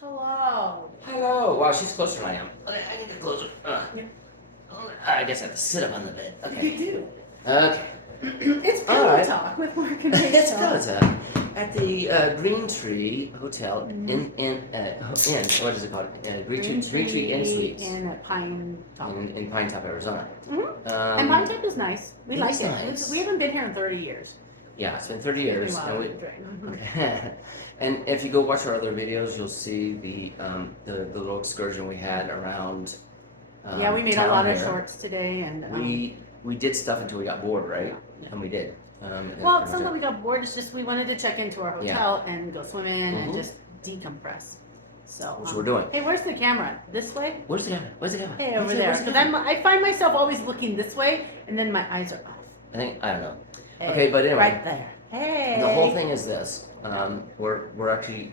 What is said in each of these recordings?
Hello. Hello. Wow, she's closer than I am. Okay, I need to closer. I guess I have to sit up on the bed. Okay. You do. Okay. It's All right. Pinetop with Mark and It's Rachel. Pinetop at the Green Tree Hotel Mhm. in what is it called? Green Tree Inn Suites in Pinetop. in Pinetop, Arizona. And Pinetop is nice. We it like is it. nice. We haven't been here in 30 years. Yeah, it's been 30 Really years. wild And, and dry. okay. And if you go watch our other videos, you'll see the little excursion we had around. Yeah, we made a town lot of here. shorts today, and We did stuff until we got bored, right? Yeah. And we did. well, and sometimes we got bored. It's just we wanted to check into our hotel and go swimming and Mhm. just decompress. So Which we're doing. Hey, where's the camera? This way? Where's the camera? Where's the camera? Hey, over Where's there. the Because camera? I find myself always looking this way, and then my eyes are off. I don't know. Hey, Okay, but anyway. right there. Hey. The whole thing is this. We're actually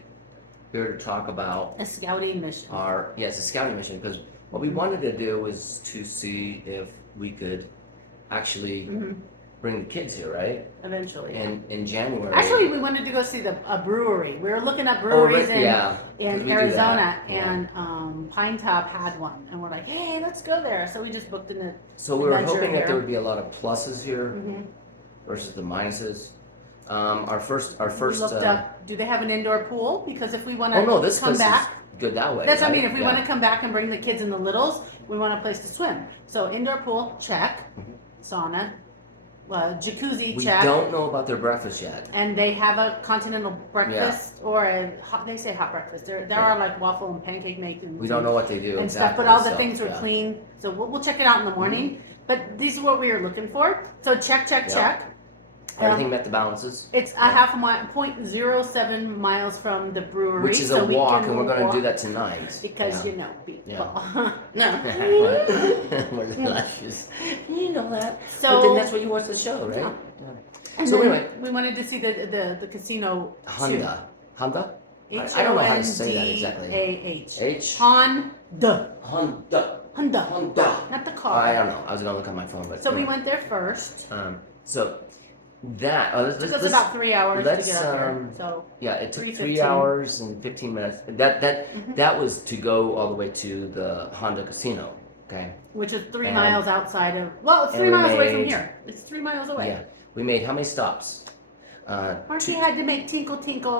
here to talk about A scouting mission. it's a scouting mission, because what we wanted to do was to see if we could actually bring the kids here, right? Eventually. And in January. Actually, we wanted to go see a brewery. We were looking at breweries in 'cause we do Arizona, that. Yeah. and Pinetop had one, and we're like, hey, let's go there. So we just booked in the. So we were adventure hoping that here. there would be a lot of pluses here Mhm. versus the minuses. Our first. We looked up. Do they have an indoor pool? Because if we want to Oh no, this come place back, is good that way. that's what I right? mean. If we Yeah. want to come back and bring the kids and the littles, we want a place to swim. So indoor pool, check. Mhm. Sauna, jacuzzi, We check. don't know about their breakfast yet. And they have a continental breakfast or they say hot breakfast. There are like waffle and pancake making. We don't know what they do and exactly. stuff, but all the so, things are yeah. clean. So we'll check it out in the morning. But these are what we were looking for. So check. Everything met the balances, It's a half a mile, 0.07 miles from the brewery. which is so a we walk, can and we're going to walk do that tonight. because yeah. you know people. Yeah. No. We're the luscious. You know that. So but then that's what you watch the show, right? and So then anyway, we wanted to see the casino. Honda. Honda. I don't know how to say that exactly. H. H. Honda. Honda. Honda. Not the car. I don't know. I was gonna look on my phone, but So we went there first. So that It took us about 3 hours to let's, get up there. So yeah, it took 3:15. 3 hours and 15 minutes. That was to go all the way to the Honda Casino. Okay. which is 3 And- miles outside of. Well, it's and 3 we miles away from made- here. It's 3 miles away. Yeah. We made how many stops? Marcy had to make tinkle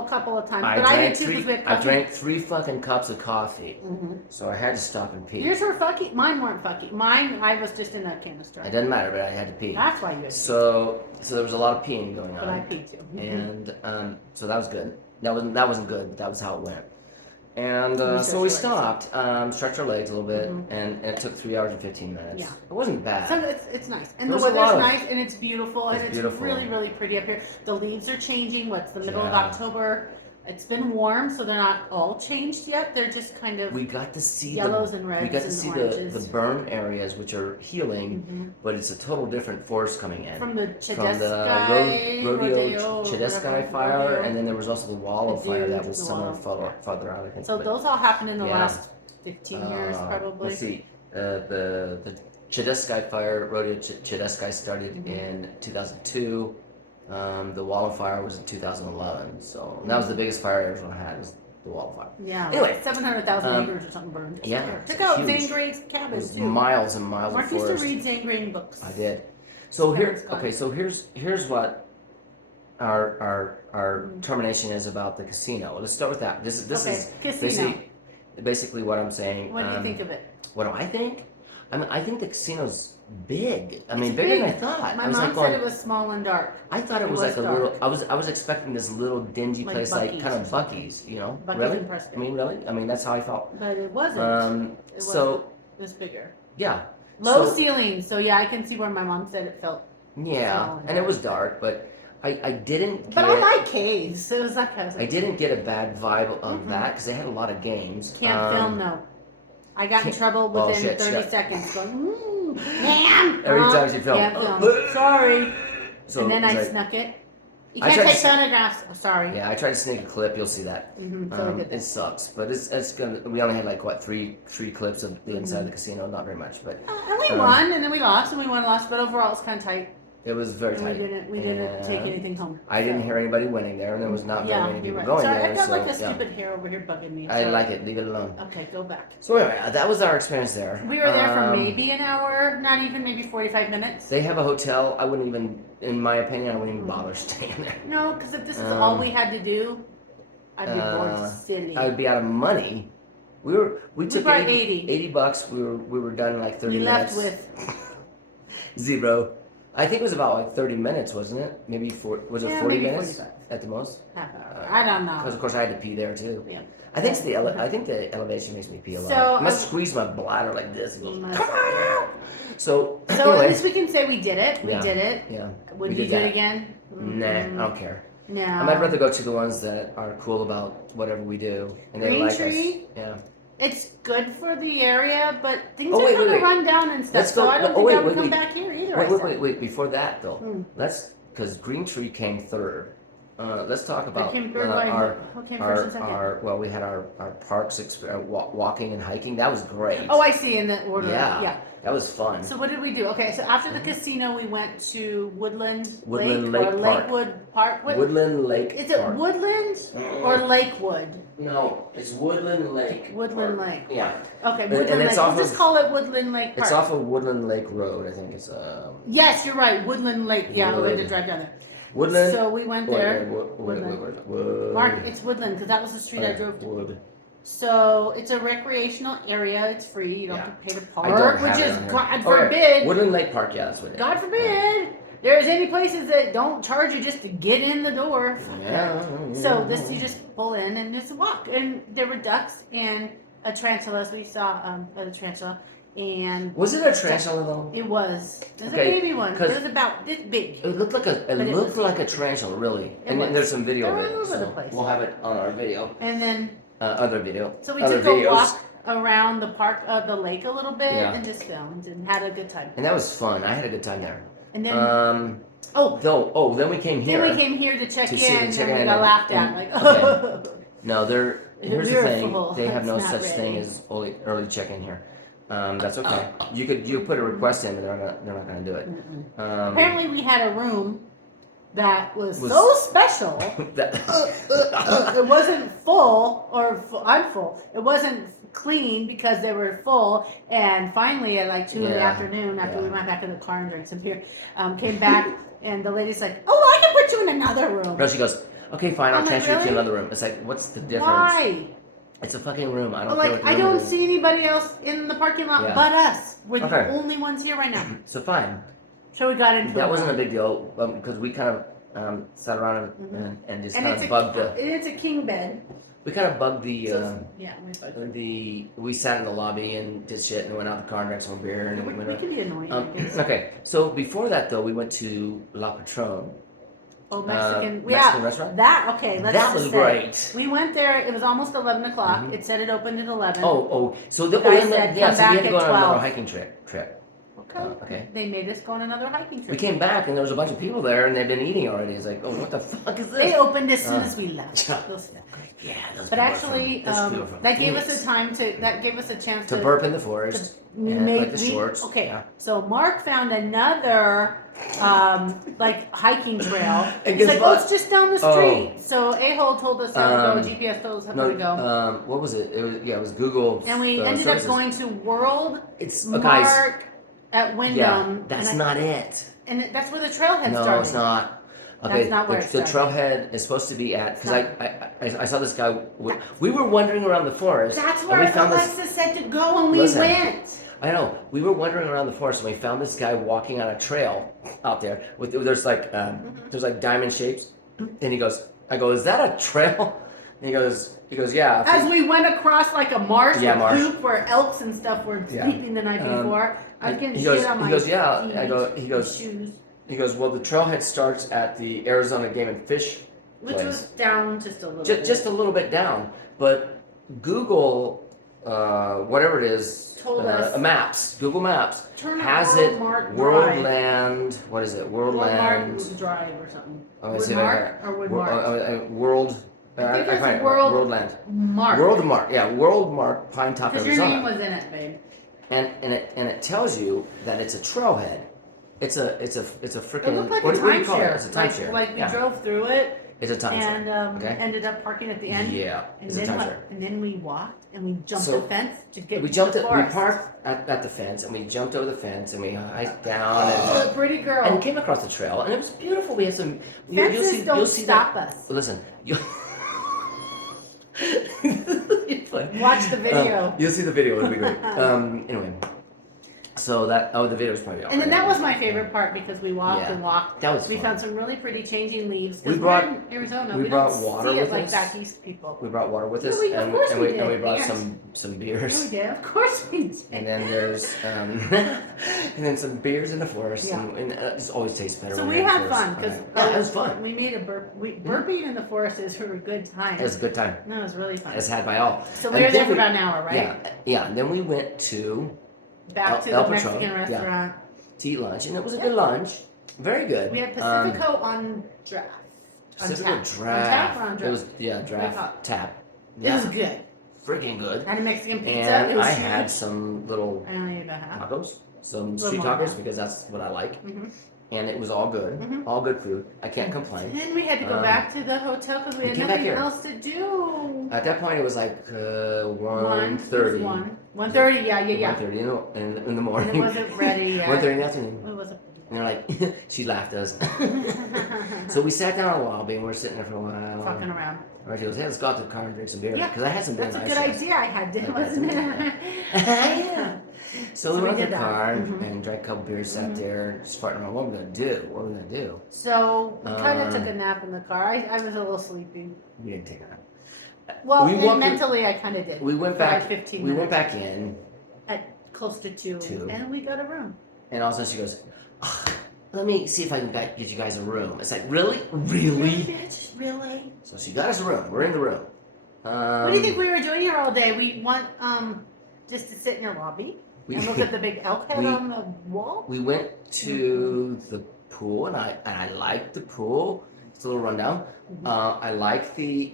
a couple of times, I but I drank did too because we had I coffee. drank 3 fucking cups of coffee, Mhm. so I had to stop and pee. Yours were fucky. Mine weren't fucky. Mine, I was just in a canister. It doesn't matter, but I had to pee. That's why you had to. So there was a lot of peeing going But I on, peed too. and so that was good. That wasn't good, but that was how it went. And We so we stretched our stopped, stretched our legs a little bit, Mhm. and it took 3 hours and 15 minutes. Yeah. It wasn't bad. So it's nice, and There the was a lot weather's of- nice, and it's beautiful, and It's it's beautiful. really pretty up here. The leaves are changing. What's the middle of Yeah. October? It's been warm, so they're not all changed yet. They're just kind of We got to see yellows and reds we got to and see oranges. the burn areas, which are healing, Mhm. but it's a total different force coming in. From the From the Chedeskai, rodeo Chedeskai whatever, fire, rodeo. and then there was also the wall of The fire that dude, was the somewhere wall. farther out, I think. So but, those all happened in the yeah. last 15 years, probably. Let's see. The Chedeskai fire, rodeo Chedeskai started Mhm. in 2002. The wall of fire was in 2011. So that was the biggest fire Arizona had, is the wall of fire. Yeah. Anyway, 700,000 acres or something burned. yeah, Took it's out huge. Zane Gray's It cabin was too. miles and miles Mark of used to forest. read Zane Green books. I did. So His here, parents got okay. it. So here's what our Mhm. termination is about the casino. Let's start with that. This Okay, is casino. basically what I'm saying. What do you think of it? What do I think? I mean, I think the casino's big. I mean, It's bigger than I big. thought. My I was mom like said going, it was small and dark. I thought it it was was like a dark. little. I was expecting this little dingy Like place, Buc-ee's like kind or of something. Buc-ee's, you know? Buc-ee's Really? in Preston. I mean, really? I mean, that's how I felt. But it wasn't. It So wasn't. It was bigger. yeah, Low So- ceilings, so yeah, I can see where my mom said it felt. yeah, Small and and it dark. was dark, but I didn't. But get, I like caves, so it was that kind of I didn't get a bad vibe of Mhm. that because they had a lot of games. Can't film, no. I got in can't- trouble oh, within shit, 30 shit. seconds going, ma'am! Every time she filmed. Can't film. Sorry. So And then it's I like- snuck it. You I can't tried take to s- photographs. Oh, sorry. Yeah, I tried to sneak a clip. You'll see that. So we did It this. sucks, but it's gonna. We only had like what three clips of the inside Mhm. of the casino. Not very much, but And we won, and then we lost, and we won and lost, but overall it's kind of tight. It was very And tight. we didn't take anything home. I didn't hear anybody winning there, and there was not very Yeah, many you're people right. going Sorry, there. I've got So like a yeah, stupid hair over here bugging me. I Sorry. like it. Leave it alone. Okay, go back. So anyway, that was our experience there. We were there for maybe an hour, not even, maybe 45 minutes. They have a hotel. I wouldn't even, in my opinion, I wouldn't even bother staying there. No, because if this is all we had to do, I'd be bored silly. I would be out of money. We took brought 80 bucks. We were done in like 30 we minutes. left with Zero. I think it was about like 30 minutes, wasn't it? Maybe was it 40 maybe minutes 45. at the most? half hour. I don't know. Because of course I had to pee there too. Yeah. I think the elevation makes me pee a lot. So, I must squeeze my bladder like this. And go, Must- come on out. So So anyway, at least we can say we did it. We Yeah. did it. yeah. Would we you did do that. it again? Nah, I don't care. No. I might rather go to the ones that are cool about whatever we do and they Green like Tree? us. Yeah. It's good for the area, but things Oh, are wait, going to wait. run down and stuff. Let's go- So I don't oh, think wait, I would wait, come wait. back here either. I said. Wait. Before that though, Hmm. because Green Tree came third. Let's talk I about came third by our what came first and second? well, we had our parks walking and hiking. That was great. Oh, I see in the order. Yeah. Yeah. That was fun. So what did we do? Okay, so after the casino, we went to Woodland Woodland Lake or Lake Park. Lakewood Park. What, Woodland Lake. is it Park. Woodland or Lakewood? No, it's Woodland Lake. Woodland Park. Lake. Yeah. Okay, And Woodland it's Lake. off We'll just of- call it Woodland Lake Park. It's off of Woodland Lake Road. I think it's Yes, you're right. Woodland Lake. Yeah, we had to Wood. drive down there. Woodland. So we went there. Woodland. Wood. Mark, it's Woodland because that was the street I drove to. Wood. So it's a recreational area. It's free. You don't have to pay to I don't park, have which it is on here. God Oh, yeah. forbid. Woodland Lake Park. Yeah, that's what it is. God forbid. There's any places that don't charge you just to get in the door. Fuck that. Yeah. So this you just pull in and just walk, and there were ducks and a tarantula. So we saw a tarantula, and Was it a tarantula though? it was a Okay, baby one. It 'cause- was about this big. It looked like But it looked was- like a tarantula, really. It And was. there's some video They're of it. all over so the place. We'll have it on our video. And then Other video. so we other took videos. a walk around the park of the lake a little bit Yeah. and just filmed and had a good time. And that was fun. I had a good time there. And then Then we came here. then we came here to check to see the in and chicken we got and- laughed at and- like okay. No, here's the We're thing. full. They have no It's not such thing ready. as early check-in here. That's okay. You put a request in, but they're not gonna do it. Apparently we had a room that was Was- so special. that- It wasn't full or I'm full. It wasn't clean because they were full. And finally, at like 2 in the Yeah, afternoon, after we yeah. went back in the car and drank some beer, came back and the lady's like, "Oh, I can put you in another room." No, she goes, okay, fine, I'll I'm like, transfer you to really? another room. It's like, what's the difference? Why? It's a fucking room. I don't Well, care like what I room it don't is. see anybody else in the parking lot Yeah. but us. We're the Okay. only ones here right now. So fine. So we got into That it. wasn't a big deal because we kind of sat around and just And kind of bugged the. it's a king bed. We kind of bugged the. So it's- yeah, we bugged. We sat in the lobby and did shit and went out the car and drank some beer and then we went We out. can be annoying. I guess. Okay, so before that though, we went to La Patron, Oh, Mexican. Mexican restaurant. That okay. Let's That was just say. great. We went there. It was almost 11 o'clock. Mhm. It said it opened at 11. So the, The guy so said, we "Come had back to go at on another 12." hiking trip. Okay. Okay. They made us go on another hiking trip. We came back and there was a bunch of people there and they'd been eating already. It's like, oh, what the fuck is They this? opened as soon Uh, as we left. yeah. Those- Yeah, those But people are actually, from, those people are from that gave us Phoenix. a time to. That gave us a chance to burp in the forest. and make like the shorts. Okay, Yeah. so Mark found another like hiking trail. And He's guess like, what? oh, it's just down the street. So A-hole told us how to go. GPS told us how No, to go. what was it? It was Google. And we ended services. up going to World It's Mark guys. at Wyndham. Yeah, that's not it. And that's where the trailhead No, started. it's not. Okay, That's not where it the started. trailhead is supposed to be at because It's I saw this guy. We were wandering around the forest. That's and where we found this. Alexa said to go, and we Listen. went. I know. We were wandering around the forest and we found this guy walking on a trail out there. There's like diamond shapes, and he goes, I go, is that a trail? And he goes, yeah. As we went across like a marsh Yeah, with marsh. poop where elks and stuff were Yeah. sleeping the night before. I was getting he shit goes, on my he goes, yeah. feet, He goes, shoes, he goes, well, the trailhead starts at the Arizona Game and Fish which place. was down just a little bit. Just a little bit down, but Google, whatever it is, Told us. Maps, Google Maps Turn on has World it Mark Drive. Worldland. What is it? World Worldland. Mark Drive or something. Oh, is it Woodmark or Woodmark? World. I think I it's find it. World Worldland. Mark. World Mark. Yeah, World Mark Pine Top, Because your Arizona. name was in it, babe. And it tells you that it's a trailhead. It's a freaking. It looked like what a do you call it? timeshare. It's a timeshare. Like we Yeah. drove through it It's a timeshare. and Okay. ended up parking at the end. Yeah, And it's a then timeshare. and then we walked and we jumped So, the fence to get We to jumped the it. We forest. parked at the fence, and we jumped over the fence, and we hiked down Oh, a pretty girl. and came across the trail, and it was beautiful. We had some. Fences don't stop us. Listen, you. Watch the video. You'll see the video. It'll be great. Anyway, so the video was probably. And then that was my favorite part because we walked and walked. That was We fun. found some really pretty changing leaves. We Because brought- we're in Arizona. we We brought don't water see it with like us. back east people. We brought water with Yeah, us, of and course we and we did. brought Yes. some beers. Oh, yeah, of course we did. And then there's and then some beers in the forest, Yeah. and it just always tastes better. So when we you're in the had forest. fun because Yeah, it was fun. We made a burping in the forest is for a good time. It was a good time. No, it was really fun. It's had by all. So And we were there then for about an hour, right? Yeah. And then we went to Back to El the Patron, Mexican yeah. restaurant. to eat lunch, and it was a Yeah. good lunch. Very good. We had Pacifico on draft. Pacifico on tap. draft. On tap or on It draft? was draft caught- tap. It was good. Freaking good. Had a Mexican pizza. it And was I huge. had some little I only ate about half. tacos, some Little street more, tacos yeah. because that's what I like, Mhm. and it was all good. Mhm. All good food. I can't complain. Then we had to go back to the hotel because we we had came back nothing here. else to do. At that point, it was like 1:30. 1:30, yeah. 1:30 in the And it morning. wasn't ready yet. 1:30 in the afternoon. It wasn't. And they're like, she laughed at us. So we sat down in the lobby and we were sitting there for a while. Fucking around. Or she goes, hey, let's go out to the car and drink some beer. Yeah, Because I had some beer That's a in good my ice idea I had, Yeah, wasn't it? Yeah. So we went to did the that. car Mhm. and drank a couple beers, sat Mhm. there, just farting around. What are we going to do? What are we going to do? So we kind of Um, took a nap in the car. I was a little sleepy. We didn't take it out. Well, We walked- mentally I kind of did. We went For like back. 15 We went minutes. back in, Close to 2. Two. And we got a room. and all of a sudden she goes, "Ah, let me see if I can get you guys a room. It's like, really? Really? Bitch, really? So she got us a room. We're in the room. What do you think we were doing here all day? We want just to sit in your lobby we, and look at the big elk head we- on the wall. we went to the pool, and I liked the pool. It's a little rundown. Mhm. I liked the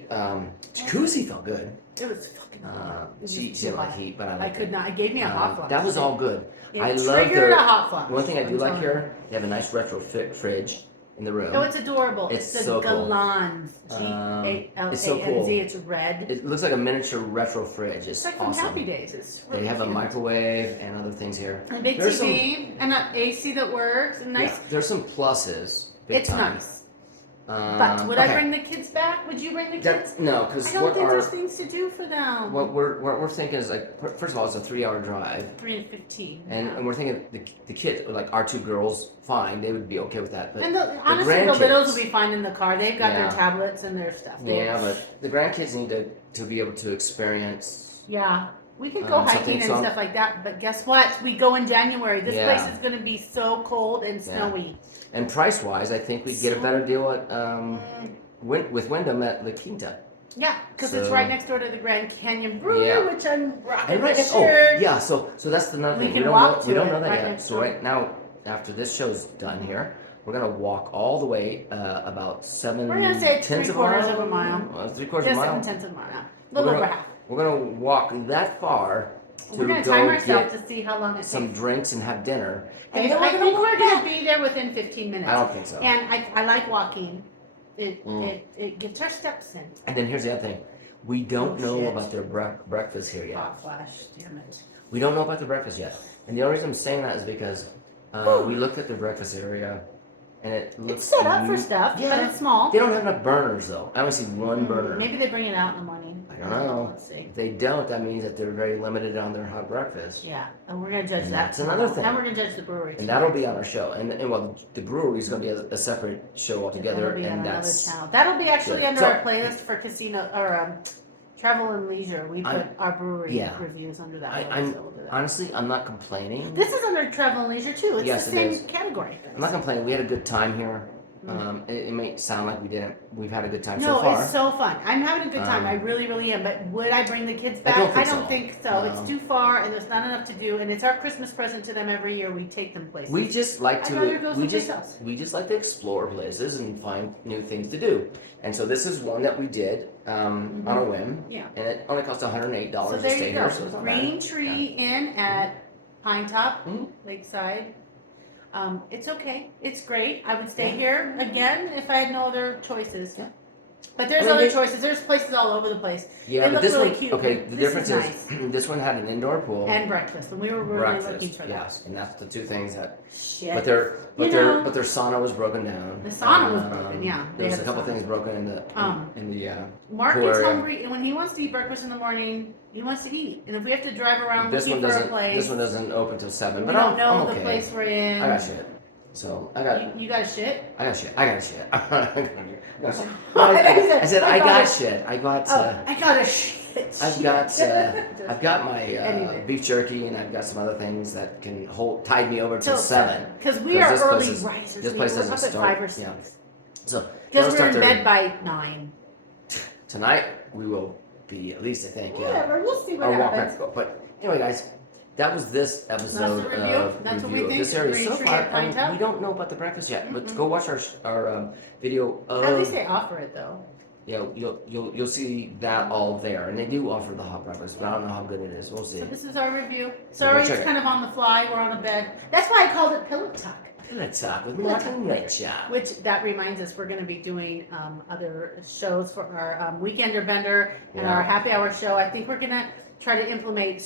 jacuzzi. Felt good. It was fucking hot. It was She just didn't too like hot. heat, but I I liked could it. not. It gave me a hot flash. That was all good. It I love triggered their- a hot flash. One thing I do I'm like telling here, they have a nice retro fridge in the room. you. Oh, it's adorable. It's the so cool. Galanz. It's so cool. G-A-L-A-N-Z. It's red. It looks like a miniature retro fridge. It's It's like from awesome. Happy Days. It's really They have a cute. microwave and other things here. A big There's TV and an AC that works and nice. Yeah, there's some pluses. Big It's time. nice. But would okay. I bring the kids back? Would you bring the kids? No, because I don't think there's things to do for them. what we're thinking is like, first of all, it's a 3-hour drive, 3 and 15. and we're thinking the kids, like our 2 girls, fine, they would be okay with that. But And honestly, the grandkids- littles will be fine in the car. They've got Yeah. their tablets and their stuff. yeah, but the grandkids need to be able to experience. Yeah. We could go hiking something and so- stuff like that, but guess what? We go in January. This Yeah. place is going to be so cold and Yeah. snowy. And price wise, I think we'd get a better deal at with Wyndham at La Quinta. Yeah, because it's So- right next door to the Grand Canyon Brewery, Yeah. which I'm rocking And right, the oh shirt. yeah, so that's another We thing. can don't walk know, to we don't it know that right yet. next So door. right now, after this show's done here, we're gonna walk all the way about 7 We're gonna say it's tenths three-quarters of a mile. 3/4 of a Just mile. 7/10 of a mile. A little We're over gonna- half. We're gonna walk that far to We're going to go time get ourselves to see how long it some takes. drinks and have dinner. And I then we're gonna think walk we're going back. to be there within 15 minutes. I don't think so. And I like walking. It Mm. it gets our steps in. And then here's the other thing. We don't Oh, know shit. about their breakfast here yet. Hot flash, damn it. We don't know about the breakfast yet. And the only reason I'm saying that is because we looked at the breakfast area and it looks It's set up for stuff, Yeah. but it's small. They don't have enough burners though. I only see one burner. Maybe they bring it out in the morning. I don't know. Let's see. If they don't, that means that they're very limited on their hot breakfast. Yeah, and we're gonna judge And that. that's another tomorrow. thing. And we're gonna judge the brewery. And that'll be on our show. And well, the brewery is going to be a separate show altogether. That'll be on And another that's channel. That'll be actually good. under So- our playlist for casino or travel and leisure. We put our brewery yeah. reviews under that. I- one, I'm- so we'll do that. honestly, I'm not complaining. This is under travel and leisure too. It's Yes, the it same is. category. I'm not complaining. We had a good time here. Mm. It may sound like we didn't. We've had a good time No, so far. it's so fun. I'm having a good time. I Um, really, really am. But would I bring the kids back? don't think so. think so. No. It's too far, and there's not enough to do. And it's our Christmas present to them every year. We take them places. We just like I'd rather to go we someplace just else. we just like to explore places and find new things to do. And so this is one that we did on a whim. Yeah. And it only cost $108 So to there stay you go. here. So it's not bad. Green Tree Inn at Pinetop, Mhm. Lakeside. It's okay. It's great. I would stay here again if I had no other choices. Yeah. But there's I mean, other choices. There's places all over the place. Yeah, They but look this really one, cute, okay, but the this difference is is this one had an indoor pool. and breakfast, and we were really looking for that. Yes, and that's the two things that. Shit. But their sauna was broken down. The sauna was broken. Yeah, There they was had a couple sauna. things broken in the Mark pool gets area. hungry, and when he wants to eat breakfast in the morning, he wants to eat. And if we have to drive around This looking one for a doesn't. place, This one doesn't open till 7. we But don't I'm know okay. the place we're in. I got shit. So I got. You got shit. I got shit. I got shit. I said I I got got it. shit. I got. I got a shit. I've got. I've got my Anyway. beef jerky, and I've got some other things that can tide me over till 7. Because we are this place early is- risers. this place we're doesn't up at start- 5 or 6. yeah. So Because they'll we're in start bed by 9. tonight. We will be at least I think. Yeah. Whatever. We'll see what Or walk happens. back. But anyway, guys, that was this episode review. of That's what review we of this think. area We're so gonna far. treat it Pinetop. We don't know about the breakfast yet, but go watch our video At least of. they offer it though. Yeah, you'll see that all there, and they do offer the hot breakfast, but I don't know how good it is. We'll see. So this is our review. So Sorry, check it's it. kind of on the fly. We're on a bed. That's why I called it Pillow Talk. Let's talk with Martin Ritchop. Which that reminds us, we're going to be doing other shows for our Weekender Bender and Yeah. our Happy Hour show. I think we're going to try to implement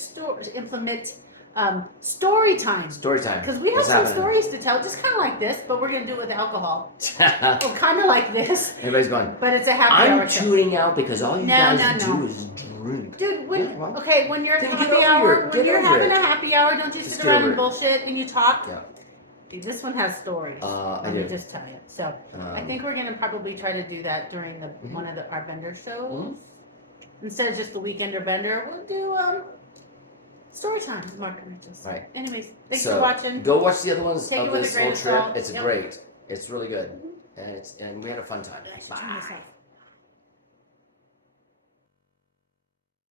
story time. Story time. Because we have What's some happening? stories to tell, just kind of like this, but we're going to do it with alcohol. Oh, kind of like this, Everybody's going. but it's a happy hour I'm show. tuning out because all you No, guys no, do no. is drink. Dude, Yeah, well, when you're then happy get over hour, it. when Get you're over having it. a happy hour, don't you Just sit get around over and it. bullshit and you talk? Yeah. Dude, this one has stories. I Let me do. just tell you. So I think we're gonna probably try to do that during one of our bender shows. Instead of just the Weekender Bender, we'll do story time with Mark and Rachel. Right. Anyways, thanks So, for watching. Go watch the other ones Take it of with a this grain whole of trip. salt. It's Yep. great. It's really good, and we had a fun time. I should turn this off.